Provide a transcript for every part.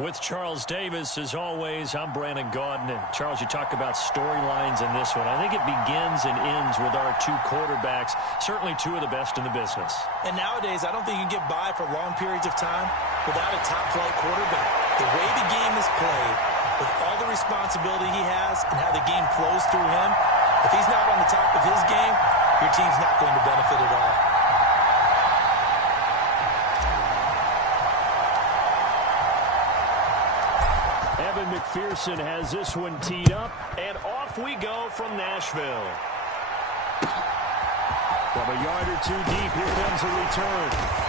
With Charles Davis, as always, I'm Brandon Gaudin. And Charles, you talk about storylines in this one. I think it begins and ends with our two quarterbacks, certainly two of the best in the business. And nowadays, I don't think you can get by for long periods of time without a top-flight quarterback. The way the game is played, with all the responsibility he has and how the game flows through him, if he's not on the top of his game, your team's not going to benefit at all. McPherson has this one teed up, and off we go from Nashville. From a yard or two deep, here comes a return.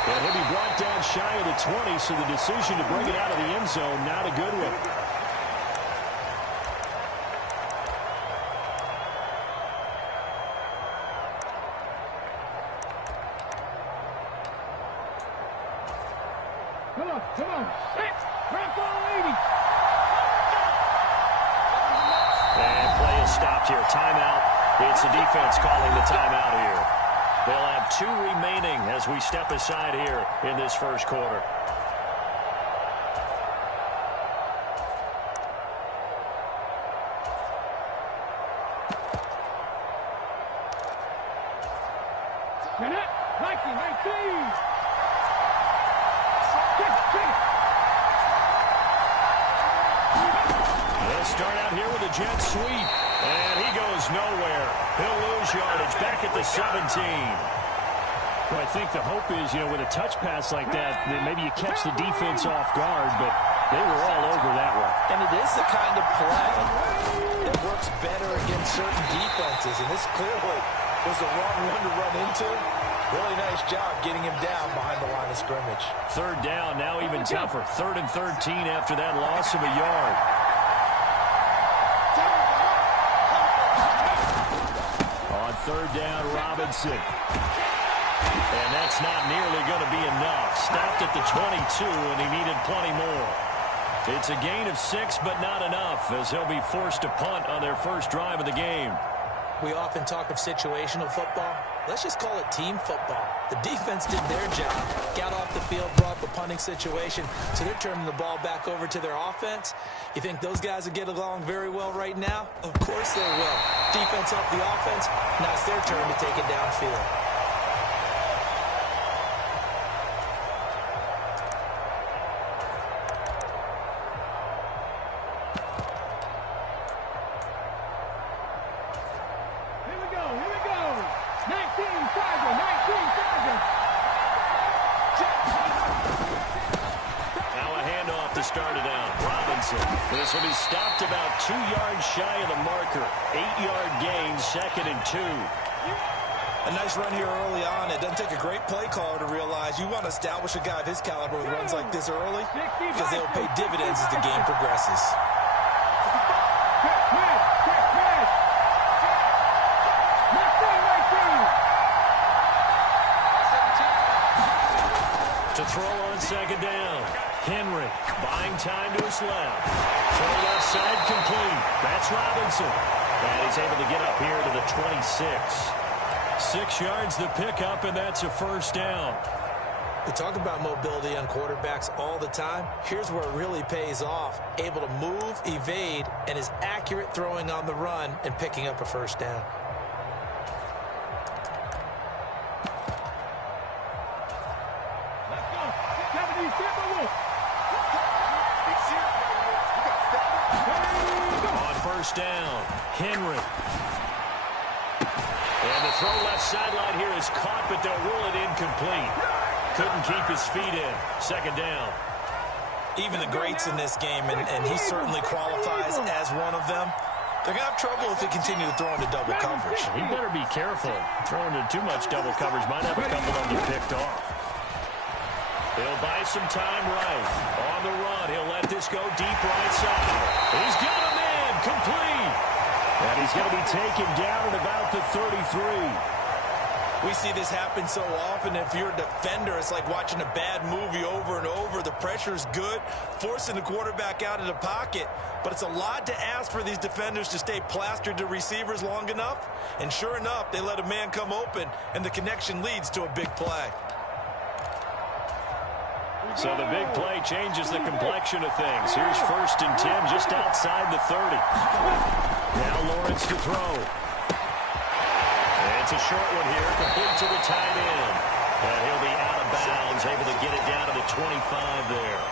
And he'll be brought down shy of the 20, so the decision to bring it out of the end zone, not a good one. Come on. Ramp on, 80. And play is stopped here. Timeout. It's the defense calling the timeout here. They'll have two remaining as we step aside here in this first quarter. They'll start out here with a jet sweep, and he goes nowhere. He'll lose yardage back at the 17. Well, I think the hope is, with a touch pass like that maybe you catch the defense off guard, but they were all over that one. And it is the kind of play that works better against certain defenses, and this clearly was the wrong one to run into. Really nice job getting him down behind the line of scrimmage. Third down, now even tougher. 3rd and 13 after that loss of a yard. On 3rd down, Robinson. And that's not nearly going to be enough. Stopped at the 22, and he needed plenty more. It's a gain of 6, but not enough, as he'll be forced to punt on their first drive of the game. We often talk of situational football. Let's just call it team football. The defense did their job, got off the field, brought the punting situation, so they're turning the ball back over to their offense. You think those guys will get along very well right now? Of course they will. Defense helped the offense. Now it's their turn to take it downfield. This will be stopped about 2 yards shy of the marker. 8-yard gain, 2nd and 2. A nice run here early on. It doesn't take a great play caller to realize you want to establish a guy of his caliber with runs like this early because they'll pay dividends as the game progresses. To throw on 2nd down. Henry buying time to his left. Throw left side complete. That's Robinson. And he's able to get up here to the 26. 6 yards the pickup, and that's a first down. We talk about mobility on quarterbacks all the time. Here's where it really pays off. Able to move, evade, and is accurate throwing on the run and picking up a first down. On first down, Henry. And the throw left sideline here is caught, but they'll rule it incomplete. Couldn't keep his feet in. 2nd down. Even the greats in this game, and he certainly qualifies as one of them, they're going to have trouble if they continue to throw into double coverage. He better be careful. Throwing into too much double coverage might have a couple of them picked off. He'll buy some time right. On the run, he'll let this go deep right side. He's got a man, complete. And he's going to be taken down at about the 33. We see this happen so often. If you're a defender, it's like watching a bad movie over and over. The pressure's good, forcing the quarterback out of the pocket. But it's a lot to ask for these defenders to stay plastered to receivers long enough. And sure enough, they let a man come open, and the connection leads to a big play. So the big play changes the complexion of things. Here's 1st and 10 just outside the 30. Now Lawrence to throw. It's a short one here, complete to the tight end. And he'll be out of bounds, able to get it down to the 25 there.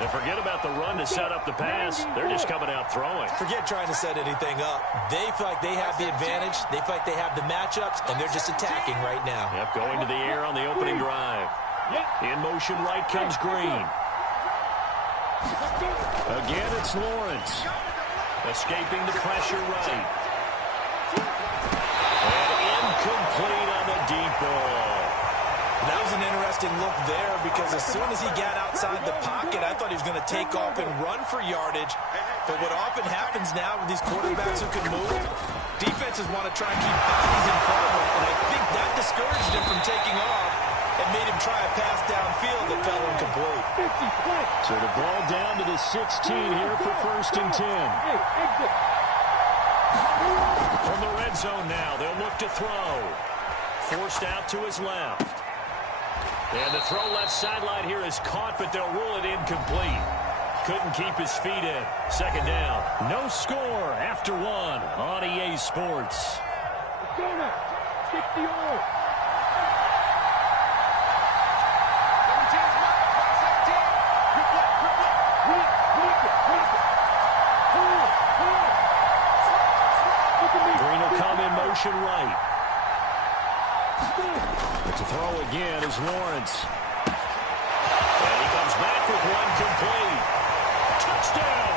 And forget about the run to set up the pass. They're just coming out throwing. Forget trying to set anything up. They feel like they have the advantage. They feel like they have the matchups, and they're just attacking right now. Yep, going to the air on the opening drive. In motion right comes Green. Again, it's Lawrence. Escaping the pressure right. And incomplete on the deep ball. That was an interesting look there because as soon as he got outside the pocket, I thought he was going to take off and run for yardage. But what often happens now with these quarterbacks who can move, defenses want to try and keep bodies in front of him. And I think that discouraged him from taking off and made him try a pass downfield that fell incomplete. So the ball down to the 16 here for 1st and 10. From the red zone now, they'll look to throw. Forced out to his left. And the throw left sideline here is caught, but they'll rule it incomplete. Couldn't keep his feet in. 2nd down. No score after 1 on EA Sports. Let's go now. 60-yard. Green will come in motion right. To throw again is Lawrence. And he comes back with one complete. Touchdown!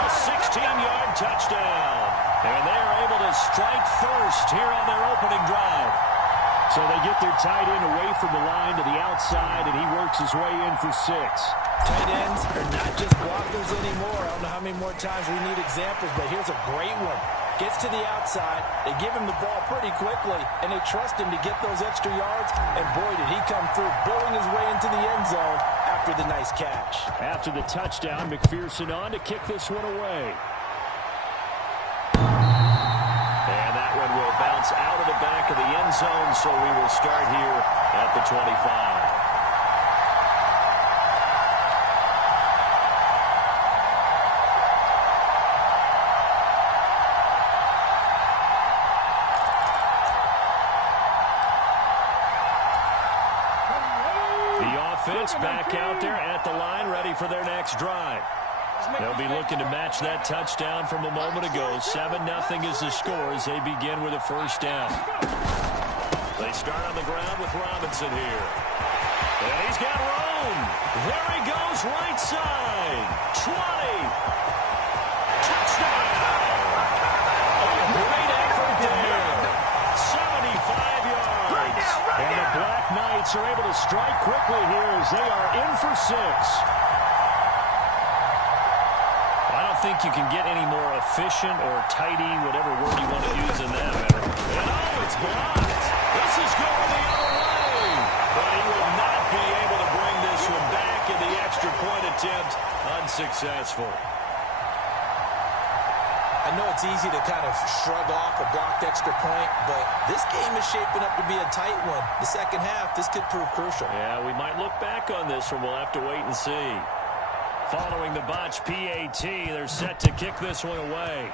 A 16-yard touchdown. And they are able to strike first here on their opening drive. So they get their tight end away from the line to the outside, and he works his way in for 6. Tight ends are not just blockers anymore. I don't know how many more times we need examples, but here's a great one. Gets to the outside, they give him the ball pretty quickly, and they trust him to get those extra yards, and boy, did he come through, bowling his way into the end zone after the nice catch. After the touchdown, McPherson on to kick this one away. And that one will bounce out of the back of the end zone, so we will start here at the 25. Offense back out there at the line, ready for their next drive. They'll be looking to match that touchdown from a moment ago. 7-0 is the score as they begin with a 1st down. They start on the ground with Robinson here. And he's got room. There he goes, right side. 20. Touchdown. A great effort there. 75 yards. And the Black Knights are able to strike quickly here as they are in for 6. I don't think you can get any more efficient or tidy, whatever word you want to use in that matter. And oh, it's blocked. This is going the other way. But he will not be able to bring this one back, and the extra point attempt unsuccessful. I know it's easy to kind of shrug off a blocked extra point, but this game is shaping up to be a tight one. The second half, this could prove crucial. Yeah, we might look back on this one. We'll have to wait and see. Following the botch PAT, they're set to kick this one away.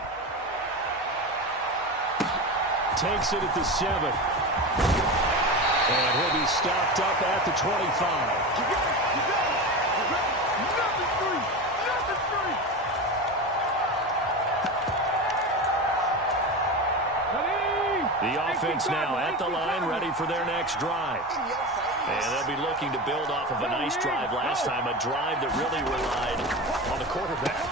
Takes it at the 7. And he'll be stopped up at the 25. The offense now at the line, ready for their next drive. And they'll be looking to build off of a nice drive last time, a drive that really relied on the quarterback.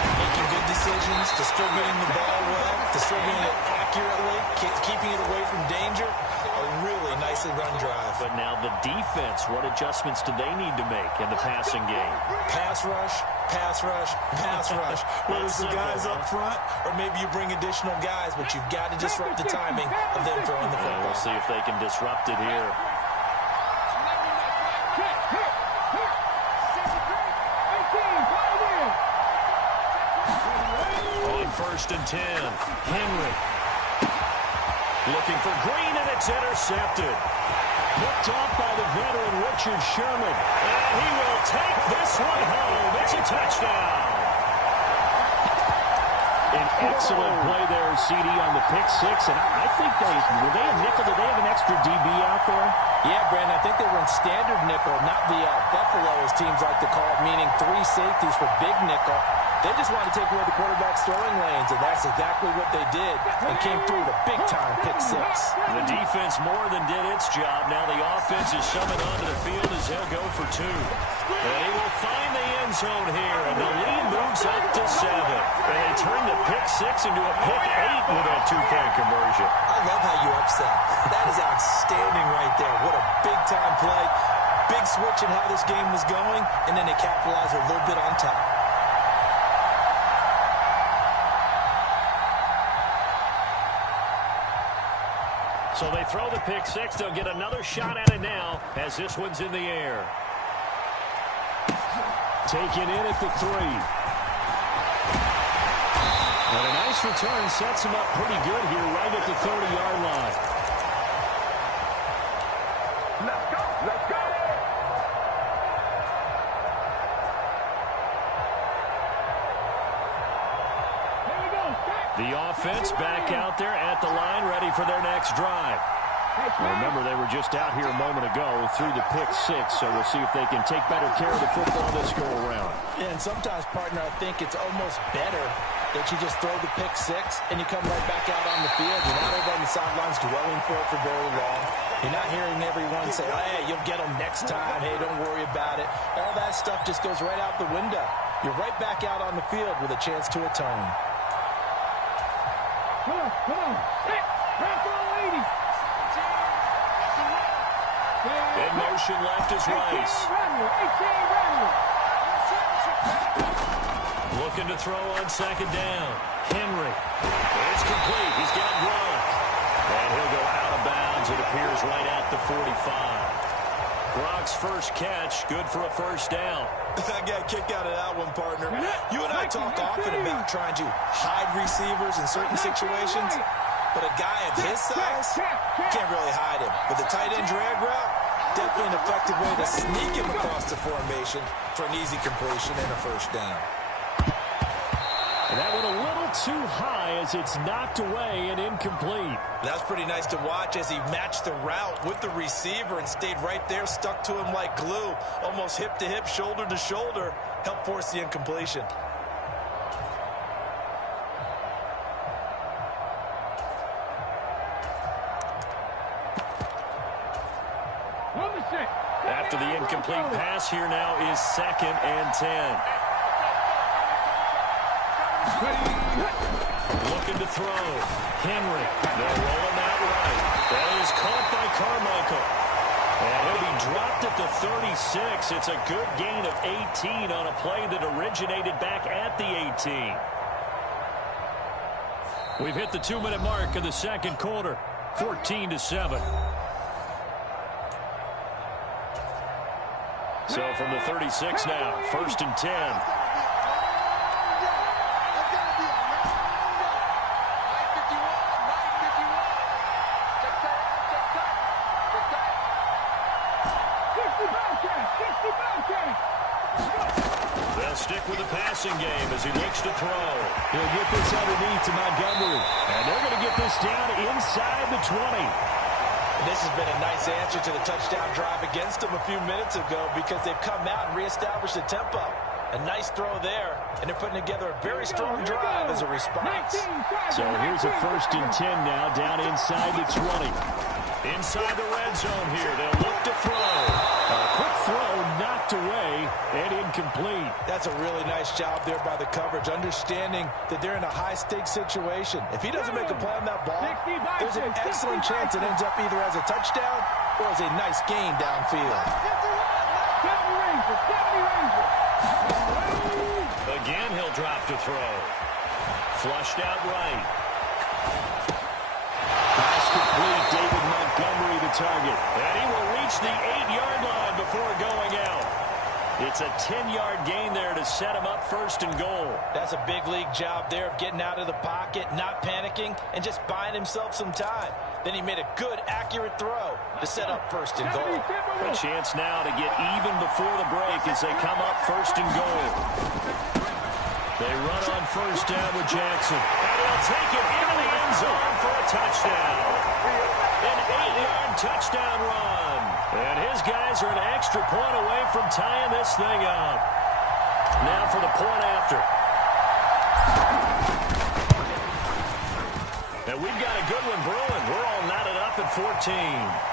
Making good decisions, distributing the ball well, distributing it accurately, keeping it away from danger. A really nicely run drive. But now the defense, what adjustments do they need to make in the passing game? Pass rush, pass rush, pass rush. Whether it's the guys up front or maybe you bring additional guys, but you've got to disrupt the timing of them throwing the football. We'll see if they can disrupt it here. On 1st and 10, Henry. Looking for Green, and it's intercepted. Picked off by the veteran Richard Sherman. And he will take this one home. It's a touchdown. An excellent play there, CD, on the pick six. And I think were they a nickel? Did they have an extra DB out there? Yeah, Brandon, I think they were in standard nickel, not the Buffalo, as teams like to call it, meaning 3 safeties for big nickel. They just wanted to take away the quarterback's throwing lanes, and that's exactly what they did, and came through the big-time pick six. The defense more than did its job. Now the offense is summoned onto the field as they'll go for 2. And he will find the end zone here, and the lead moves up to 7. And they turn the pick six into a pick 8 with that 2-point conversion. I love how you upset. That is outstanding right there. What a big-time play. Big switch in how this game was going, and then they capitalized a little bit on top. So they throw the pick six. They'll get another shot at it now as this one's in the air. Taken in at the 3. And a nice return sets him up pretty good here right at the 30-yard line. Let's go. Let's go. Here we go. The offense back out there at the line, ready for their next drive. Well, remember, they were just out here a moment ago through the pick six, so we'll see if they can take better care of the football this go-around. Yeah, and sometimes, partner, I think it's almost better that you just throw the pick six and you come right back out on the field. You're not over on the sidelines dwelling for it for very long. You're not hearing everyone say, oh, hey, you'll get them next time. Hey, don't worry about it. All that stuff just goes right out the window. You're right back out on the field with a chance to atone. Come on. Come on. Hey, pass on, lady. In motion left is Rice. Looking to throw on second down. Henry. It's complete. He's got Gronk. And he'll go out of bounds. It appears right at the 45. Gronk's first catch, good for a first down. I got a kick out of that one, partner. You and I talk often about trying to hide receivers in certain situations, but a guy of his size, can't really hide him. With the tight end drag route, definitely an effective way to sneak him across the formation for an easy completion and a first down. And that went a little too high as it's knocked away and incomplete. That's pretty nice to watch as he matched the route with the receiver and stayed right there, stuck to him like glue, almost hip to hip, shoulder to shoulder, helped force the incompletion. After the incomplete pass, here now is 2nd and 10. Looking to throw. Henry. They'll roll him out right. That is caught by Carmichael. And he'll be dropped at the 36. It's a good gain of 18 on a play that originated back at the 18. We've hit the 2-minute mark of the second quarter. 14-7. So from the 36 now, 1st and 10. They'll stick with the passing game as he looks to throw. He'll get this underneath to Montgomery. And they're going to get this down inside the 20. This has been a nice answer to the touchdown drive against them a few minutes ago because they've come out and reestablished the tempo. A nice throw there, and they're putting together a very strong drive as a response. So here's a 1st and 10 now, down inside the 20. Inside the red zone here, they'll look to throw. A quick throw knocked away and incomplete. That's a really nice job there by the coverage, understanding that they're in a high-stakes situation. If he doesn't make a play on that ball, there's an excellent chance it ends up either as a touchdown or as a nice gain downfield. Again, he'll drop to throw. Flushed out right. Pass complete. David Montgomery the target. And he will reach the 8-yard line before going out. It's a 10-yard gain there to set him up first and goal. That's a big league job there of getting out of the pocket, not panicking, and just buying himself some time. Then he made a good, accurate throw to set up first and goal. A chance now to get even before the break as they come up first and goal. They run on first down with Jackson. And he'll take it into the end zone for a touchdown. An 8-yard touchdown run. And his guys are an extra point away from tying this thing up. Now for the point after. And we've got a good one brewing. We're all knotted up at 14.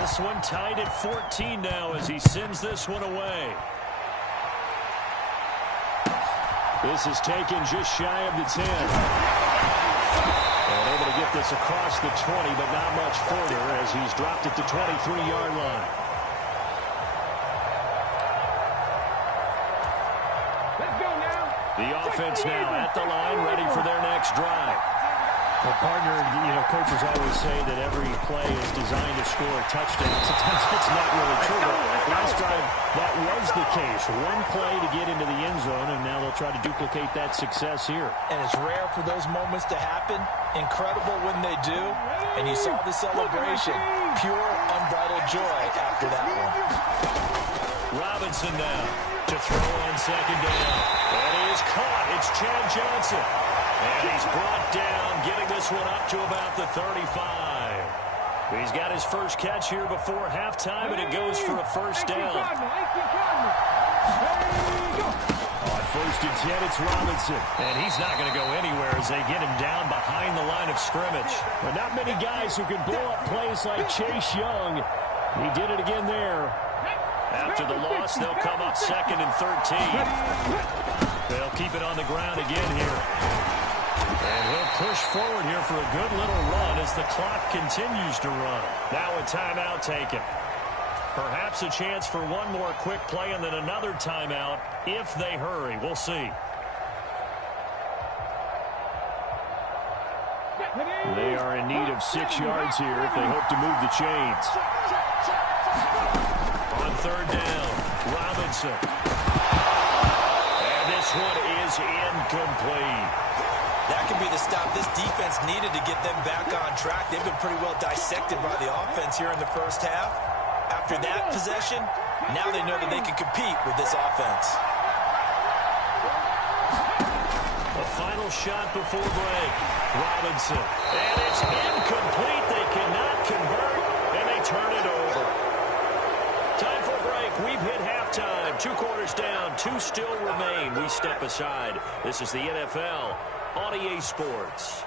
This one tied at 14 now as he sends this one away. This is taken just shy of the 10. And able to get this across the 20, but not much further as he's dropped at the 23-yard line. Let's go now. The offense now at the line, ready for their next drive. Well, partner, coaches always say that every play is designed to score a touchdown. Sometimes it's not really true. Last drive, that was the case. One play to get into the end zone, and now they'll try to duplicate that success here. And it's rare for those moments to happen. Incredible when they do. And you saw the celebration. Pure, unbridled joy after that one. Robinson now to throw on second down. And he is caught. It's Chad Johnson. And he's brought down, getting this one up to about the 35. He's got his first catch here before halftime, and it goes for a first down. On first and 10, it's Robinson. And he's not going to go anywhere as they get him down behind the line of scrimmage. But not many guys who can blow up plays like Chase Young. He did it again there. After the loss, they'll come up second and 13. They'll keep it on the ground again here. And he'll push forward here for a good little run as the clock continues to run. Now a timeout taken. Perhaps a chance for one more quick play and then another timeout if they hurry. We'll see. They are in need of 6 yards here if they hope to move the chains. On third down, Robinson. And this one is incomplete. That could be the stop this defense needed to get them back on track. They've been pretty well dissected by the offense here in the first half. After that possession, now they know that they can compete with this offense. A final shot before break. Robinson. And it's incomplete. They cannot convert, and they turn it over. Time for a break. We've hit halftime. 2 quarters down. 2 still remain. We step aside. This is the NFL on EA Sports.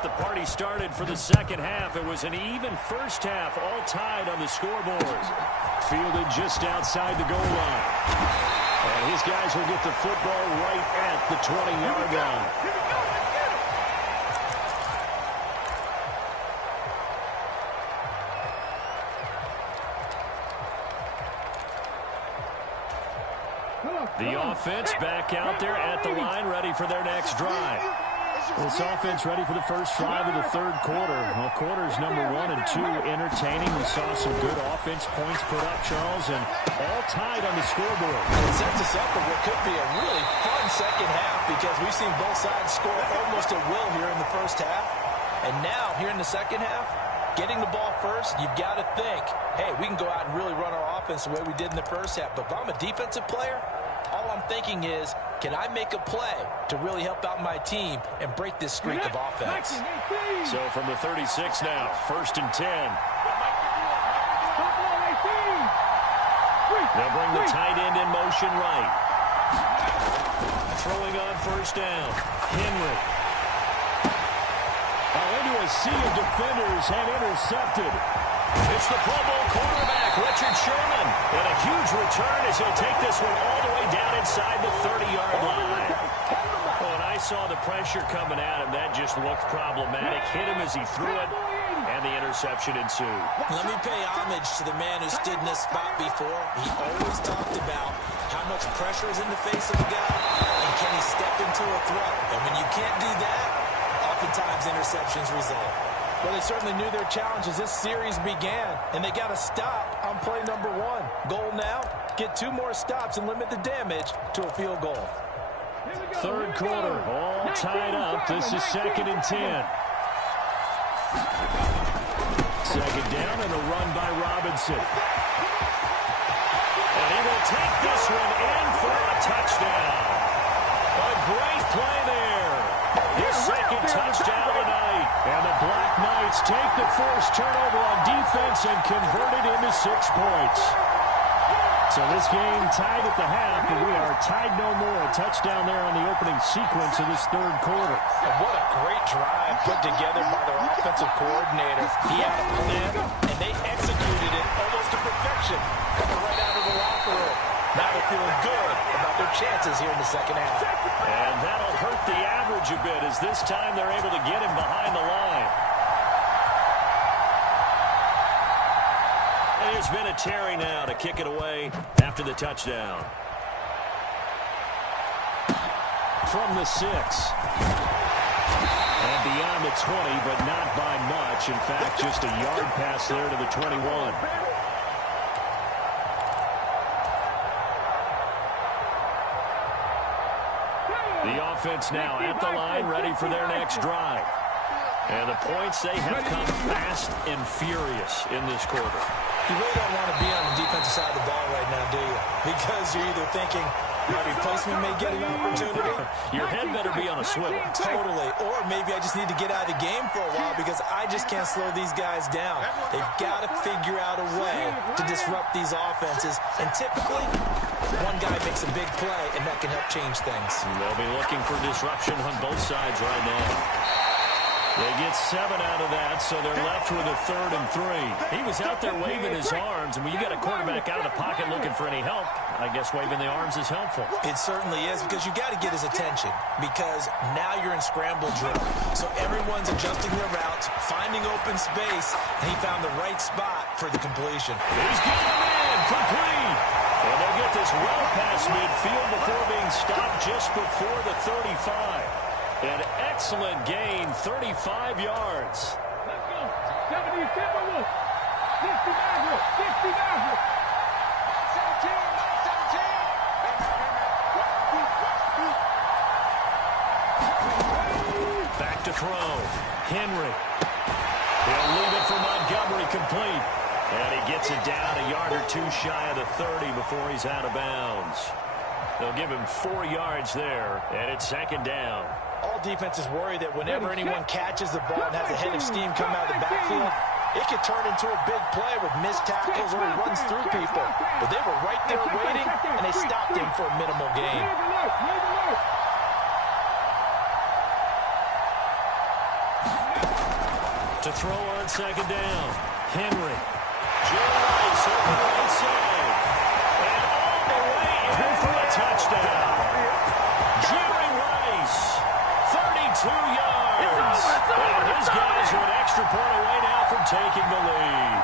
The party started for the second half. It was an even first half, all tied on the scoreboard. Fielded just outside the goal line. And his guys will get the football right at the 20-yard line. The offense back out there at the line, ready for their next drive. This offense ready for the first drive of the third quarter. Well, quarters number 1 and 2 entertaining. We saw some good offense points put up, Charles, and all tied on the scoreboard. It sets us up for what could be a really fun second half because we've seen both sides score almost at will here in the first half. And now, here in the second half, getting the ball first, you've got to think, hey, we can go out and really run our offense the way we did in the first half. But if I'm a defensive player, all I'm thinking is, can I make a play to really help out my team and break this streak of offense? So from the 36 now, first and 10. They'll bring the tight end in motion right. Throwing on first down. Henry. Into a sea of defenders and intercepted. It's the Pro Bowl quarterback, Richard Sherman. And a huge return as he'll take this one all the way down inside the 30-yard line. Oh, and I saw the pressure coming at him. That just looked problematic. Hit him as he threw it, and the interception ensued. Let me pay homage to the man who stood in this spot before. He always talked about how much pressure is in the face of a guy, and can he step into a throw. And when you can't do that, oftentimes interceptions result. Well, they certainly knew their challenge as this series began, and they got to stop on play number 1. Goal now, get 2 more stops and limit the damage to a field goal. Third quarter, all tied up. This is 2nd and 10. Second down and a run by Robinson. And he will take this one in for a touchdown. A great play there. His second touchdown tonight. And the Black Knights take the forced turnover on defense and convert it into 6 points. So this game tied at the half, and we are tied no more. A touchdown there on the opening sequence of this third quarter. And what a great drive put together by their offensive coordinator. He had a plan, and they executed it almost to perfection. Coming right out of the locker room. Now they're feeling good about their chances here in the second half. And that'll hurt the average a bit as this time they're able to get him behind the line. And there's been a Terry now to kick it away after the touchdown. From the 6. And beyond the 20, but not by much. In fact, just a yard pass there to the 21. The offense now at the line, ready for their next drive. And the points, they have come fast and furious in this quarter. You really don't want to be on the defensive side of the ball right now, do you? Because you're either thinking my replacement may get an opportunity. Your head better be on a swivel. Totally. Or maybe I just need to get out of the game for a while because I just can't slow these guys down. They've got to figure out a way to disrupt these offenses. And typically, one guy makes a big play, and that can help change things. They'll be looking for disruption on both sides right now. They get 7 out of that, so they're left with a 3rd and 3. He was out there waving his arms, and when you got a quarterback out of the pocket looking for any help, I guess waving the arms is helpful. It certainly is, because you got to get his attention, because now you're in scramble drill. So everyone's adjusting their routes, finding open space, and he found the right spot for the completion. He's got him in, complete. And they'll get this well past midfield before being stopped just before the 35. An excellent gain, 35 yards. Let's go. 77, 69. Back to throw. Henry. He'll leave it for Montgomery, complete. And he gets it down a yard or 2 shy of the 30 before he's out of bounds. They'll give him 4 yards there, and it's 2nd down. All defenses worry that whenever anyone catches the ball and has a head of steam come out of the backfield, it could turn into a big play with missed tackles or he runs through people. But they were right there waiting, and they stopped him for a minimal gain. To throw on 2nd down, Henry. Jerry Rice over the right side. And all the way in for a touchdown. Jerry Rice, 32 yards. And his guys are an extra point away now from taking the lead.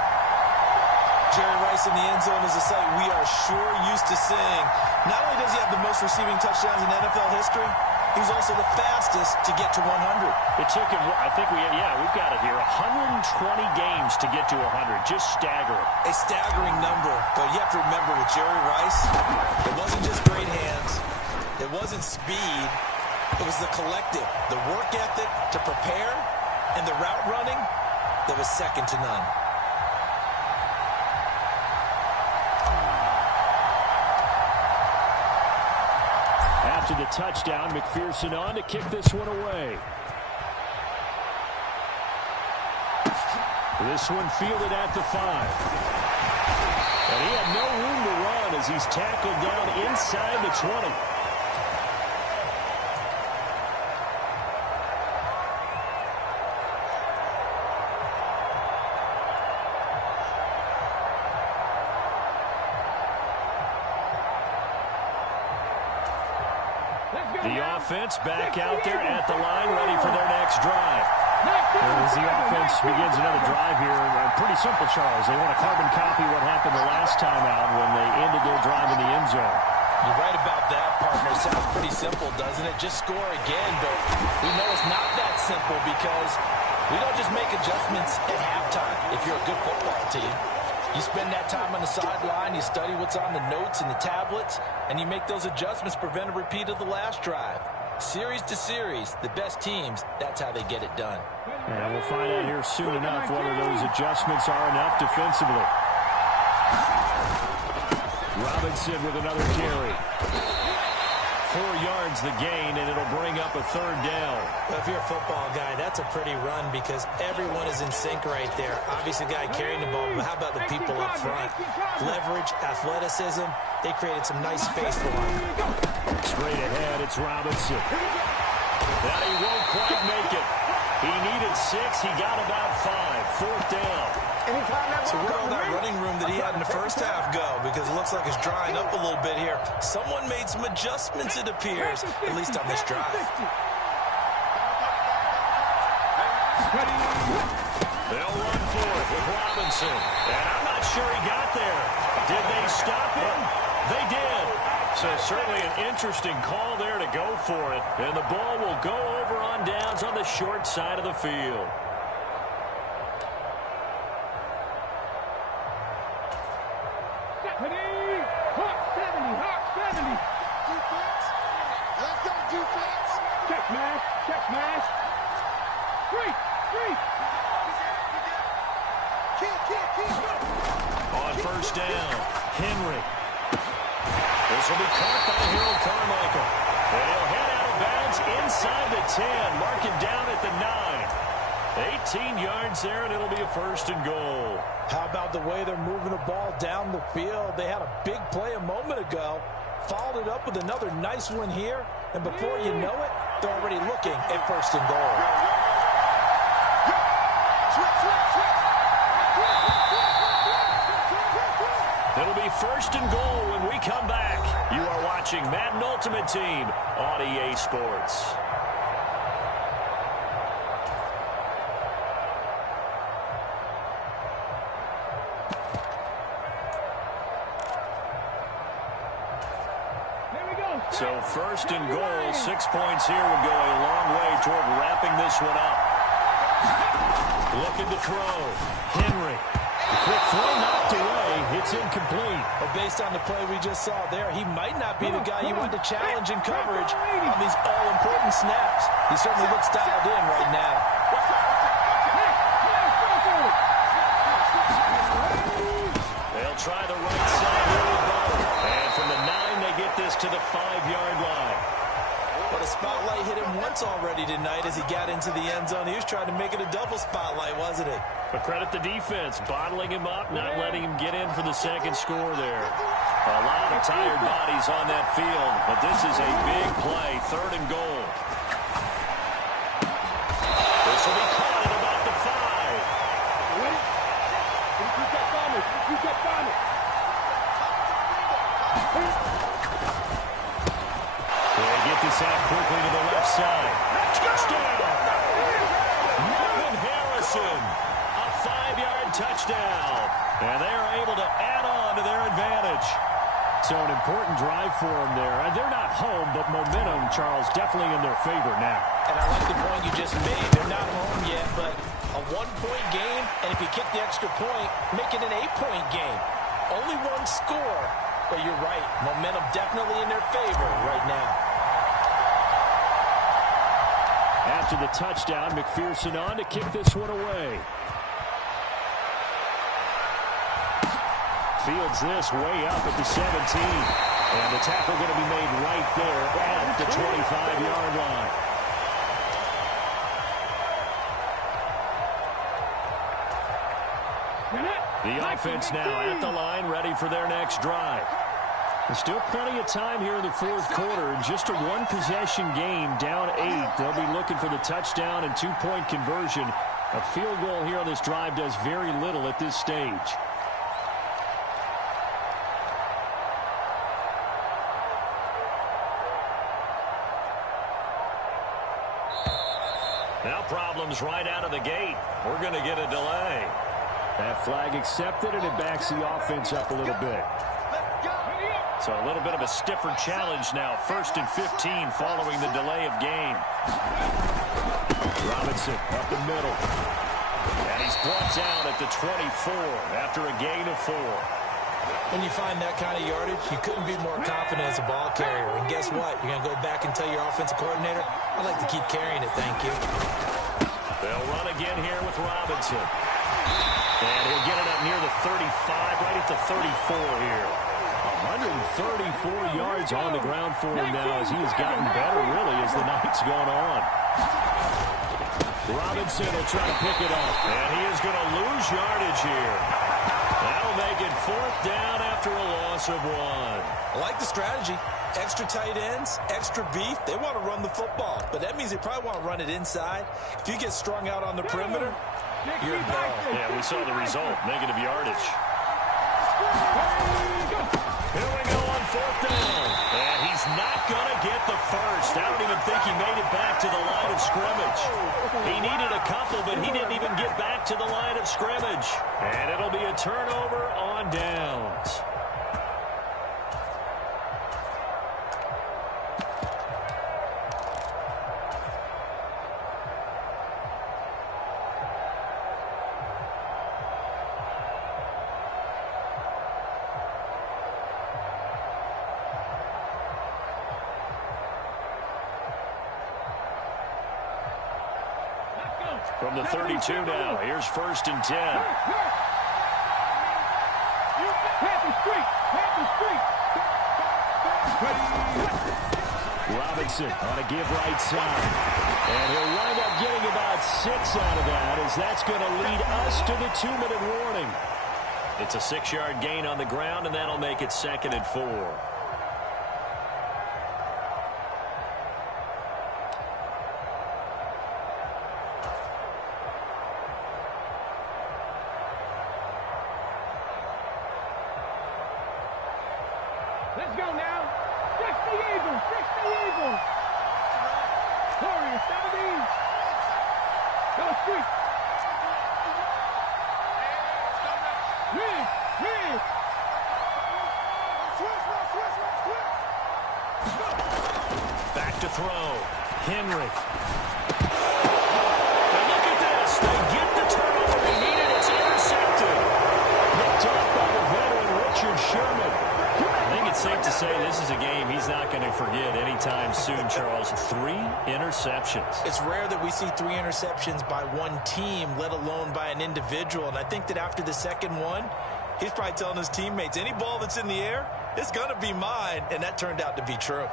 Jerry Rice in the end zone is a sight we are sure used to seeing. Not only does he have the most receiving touchdowns in NFL history, he's also the fastest to get to 100. It took him, I think we've got it here, 120 games to get to 100. Just staggering. A staggering number. But you have to remember with Jerry Rice, it wasn't just great hands. It wasn't speed. It was the collective, the work ethic to prepare, and the route running that was second to none. After the touchdown, McPherson on to kick this one away. This one fielded at the 5. And he had no room to run as as he's tackled down inside the 20. The offense back out there at the line, ready for their next drive. As the offense begins another drive here, pretty simple, Charles. They want to carbon copy what happened the last time out when they ended their drive in the end zone. You're right about that, partner. Sounds pretty simple, doesn't it? Just score again, but we know it's not that simple because we don't just make adjustments at halftime if you're a good football team. You spend that time on the sideline, you study what's on the notes and the tablets, and you make those adjustments, prevent a repeat of the last drive. Series to series, the best teams, that's how they get it done. And we'll find out here soon enough whether those adjustments are enough defensively. Robinson with another carry. 4 yards the gain, and it'll bring up a third down. Well, if you're a football guy, that's a pretty run because everyone is in sync right there. Obviously, the guy carrying the ball, but how about the people up front? Leverage, athleticism, they created some nice space for him. Straight ahead, it's Robinson. Now he won't quite make it. He needed 6. He got about 5. 4th down. So where'd all that running room that he had in the first half go? Because it looks like it's drying up a little bit here. Someone made some adjustments, it appears, at least on this drive. They'll run for it with Robinson. And I'm not sure he got there. Did they stop him? They did. So certainly an interesting call there to go for it. And the ball will go over on downs on the short side of the field. On first down, Henry. This will be caught by Harold Carmichael. And he'll head out of bounds inside the 10, marking down at the 9. 18 yards there, and it'll be a first and goal. How about the way they're moving the ball down the field? They had a big play a moment ago, followed it up with another nice one here, and before you know it, they're already looking at first and goal. It'll be first and goal when we come back. You are watching Madden Ultimate Team on EA Sports. So first and goal, 6 points here would go a long way toward wrapping this one up. Looking to throw. Henry. The quick throw knocked away. It's incomplete. Well, based on the play we just saw there, he might not be the guy you want to challenge in coverage on these all-important snaps. He certainly looks dialed in right now. They'll try the right side here with Butler. And from the 9, they get this to the 5-yard line. But a spotlight hit him once already tonight as he got into the end zone. He was trying to make it a double spotlight, wasn't he? But credit the defense, bottling him up, not letting him get in for the second score there. A lot of tired bodies on that field, but this is a big play, 3rd and goal. This will be caught at about the 5. They get this out quickly to the left side. Touchdown! Marvin Harrison. A 5-yard touchdown. And they are able to add on to their advantage. So an important drive for them there. They're not home, but momentum, Charles, definitely in their favor now. And I like the point you just made. They're not home yet, but a 1-point game, and if you kick the extra point, make it an 8-point game. Only one score, but you're right. Momentum definitely in their favor right now. After the touchdown, McPherson on to kick this one away. Fields this way up at the 17. And the tackle going to be made right there at the 25-yard line. The offense now at the line, ready for their next drive. There's still plenty of time here in the fourth quarter. Just a one-possession game, down 8. They'll be looking for the touchdown and two-point conversion. A field goal here on this drive does very little at this stage. Now problems right out of the gate. We're going to get a delay. That flag accepted, and it backs the offense up a little bit. So a little bit of a stiffer challenge now. 1st and 15 following the delay of game. Robinson up the middle. And he's brought down at the 24 after a gain of 4. When you find that kind of yardage, you couldn't be more confident as a ball carrier. And guess what? You're going to go back and tell your offensive coordinator, I'd like to keep carrying it, thank you. They'll run again here with Robinson. And he'll get it up near the 35, right at the 34 here. 134 yards on the ground for him now as he has gotten better, really, as the night's gone on. Robinson will try to pick it up. And he is going to lose yardage here. That'll make it 4th down after a loss of 1. I like the strategy. Extra tight ends, extra beef. They want to run the football, but that means they probably want to run it inside. If you get strung out on the perimeter, you're in peril. Yeah, we saw the result. Negative yardage. Here we go on 4th down. And he's not going to get the first. I don't even think he made it back to the line of scrimmage. He needed a couple, but he didn't even get back to the line of scrimmage. And it'll be a turnover on downs. From the 32 now, here's 1st and 10. Robinson on a give right side. And he'll wind up getting about 6 out of that, as that's going to lead us to the 2-minute warning. It's a 6-yard gain on the ground, and that'll make it 2nd and 4. Let's go now. 60 Eagles. 60 Eagles. Warriors, 17. Go street. Red. Back to throw. Henry. And look at this. They get the turnover they needed. It's intercepted. Picked off by the veteran Richard Sherman. I think it's safe to say this is a game he's not going to forget anytime soon, Charles. 3 interceptions. It's rare that we see 3 interceptions by one team, let alone by an individual. And I think that after the second one, he's probably telling his teammates, any ball that's in the air, it's going to be mine. And that turned out to be true.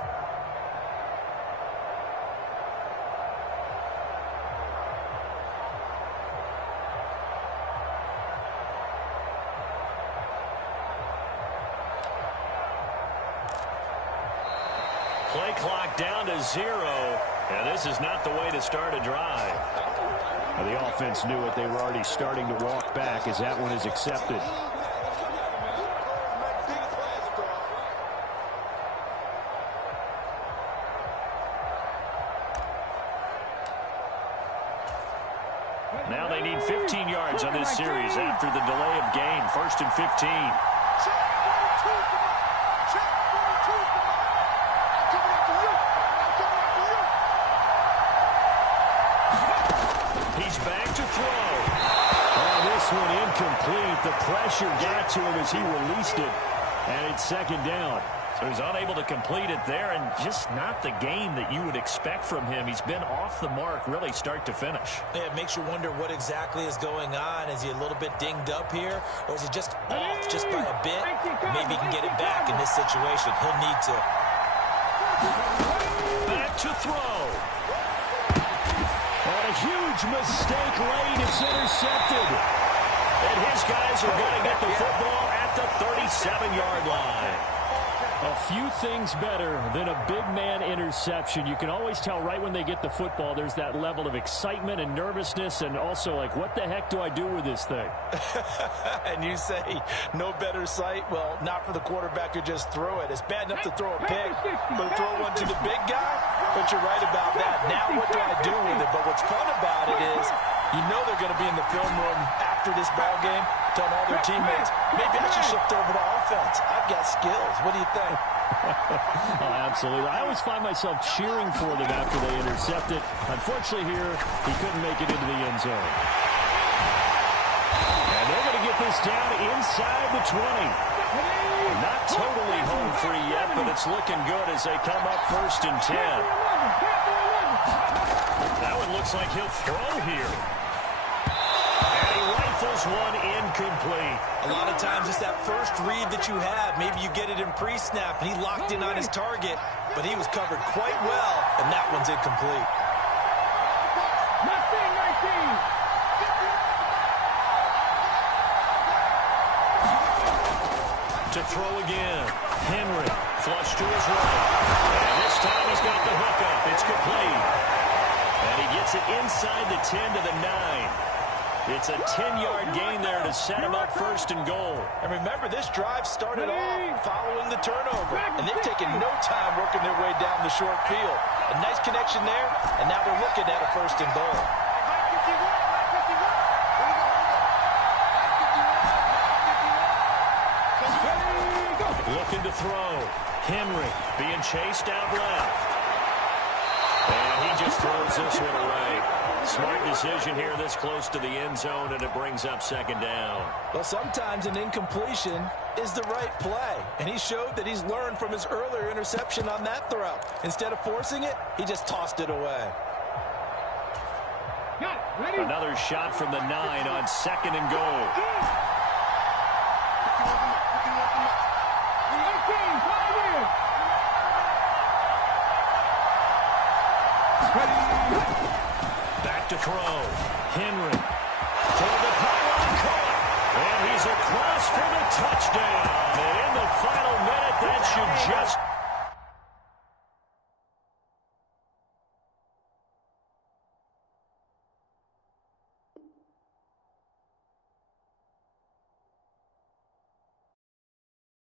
Play clock down to 0, and this is not the way to start a drive. Well, the offense knew it. They were already starting to walk back as that one is accepted. Now they need 15 yards on this series after the delay of game. 1st and 15. He's back to throw. Oh, this one incomplete. The pressure got to him as he released it, and it's 2nd down. So he's unable to complete it there, and just not the game that you would expect from him. He's been off the mark really start to finish. Yeah, it makes you wonder what exactly is going on. Is he a little bit dinged up here, or is he just off just by a bit? Maybe he can get it back in this situation. He'll need to. Back to throw. On a huge mistake late, it's intercepted. And his guys are going to get the football at the 37-yard line. A few things better than a big man interception. You can always tell right when they get the football, there's that level of excitement and nervousness, and also like, what the heck do I do with this thing? And you say no better sight? Well, not for the quarterback to just throw it. It's bad enough to throw a pick, but throw one to the big guy? But you're right about that. Now what do I do with it? But what's fun about it is you know they're going to be in the film room after this ball game telling all their teammates, maybe I should shift over to offense. I've got skills. What do you think? Oh, absolutely. I always find myself cheering for them after they intercept it. Unfortunately here, he couldn't make it into the end zone. And they're going to get this down inside the 20. Not totally home free yet, but it's looking good as they come up 1st and 10. That one looks like he'll throw here. And he rifles one incomplete. A lot of times it's that first read that you have. Maybe you get it in pre-snap, and he locked in on his target, but he was covered quite well, and that one's incomplete. To throw again. Henry, flush to his right. And this time he's got the hook up. It's complete. And he gets it inside the 10 to the 9. It's a 10-yard gain there to set him up 1st and goal. And remember, this drive started off following the turnover, and they've taken no time working their way down the short field. A nice connection there, and now they're looking at a 1st and goal. Looking to throw. Henry being chased out left. And he just throws this one away. Smart decision here this close to the end zone, and it brings up 2nd down. Well, sometimes an incompletion is the right play, and he showed that he's learned from his earlier interception on that throw. Instead of forcing it, he just tossed it away. Another shot from the 9 on 2nd and goal. Back to throw. Henry. For the pylon caught. And he's across for the touchdown.